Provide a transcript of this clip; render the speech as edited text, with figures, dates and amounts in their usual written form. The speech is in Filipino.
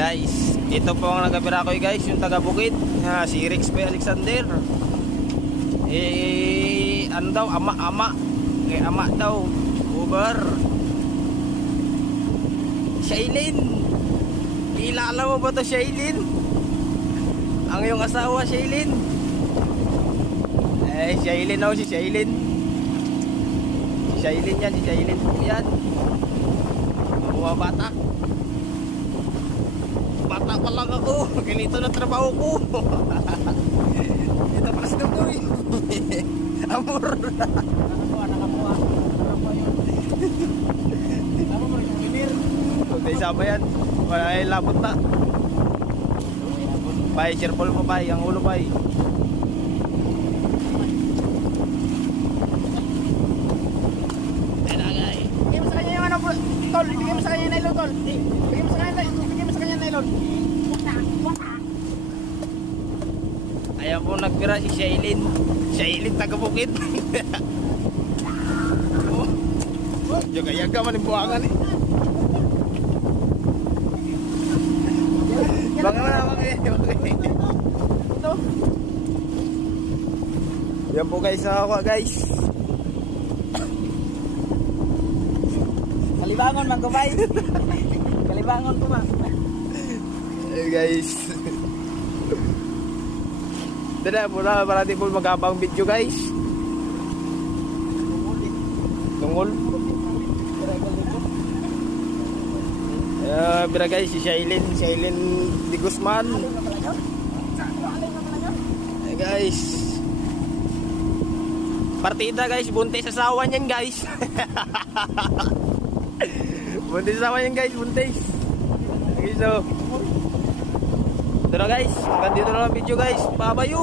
Guys, ito po ang nagabira ko guys, yung taga Bukid, si Rex P. Alexander. Ano daw, ama kay ama daw, Uber. Shailin, kilala mo ba to Shailin? Ang iyong asawa Shailin. Shailin daw, si Shailin. Si Shailin yan, si Shailin po yan. Mga bata. Bata pa lang ako. Ganito na trabaho ko. Ito pala si Dudoy. Amor. Nakakuha. Tama mo rin yung winner. Huwag na isama yan. Wala ay labot na. Bay, cheerful mo bay. Ang ulo bay. Bigyan mo sa kanya yung ano, tol. Bigyan mo sa kanya yung nylon, tol. Bigyan mo sa kanya yung nylon. Ayan po nagpira si Shailin. Shailin taga Bukid. Yaga-yaga man yung buwangan eh. Baka na okay. Ito. Yan po guys, nakakuha guys. Kalibangon, manggabay. Kalibangon ko ba? Guys. Dada, muna para di po maghabang video guys. Tungol. Bira guys, si Shailin Di Guzman. Guys. Partida guys, buntis asawa niyan guys. Buntis asawa niyan guys, buntis. Okay, so ito na guys, hanggang dito na lang video guys. Babayu!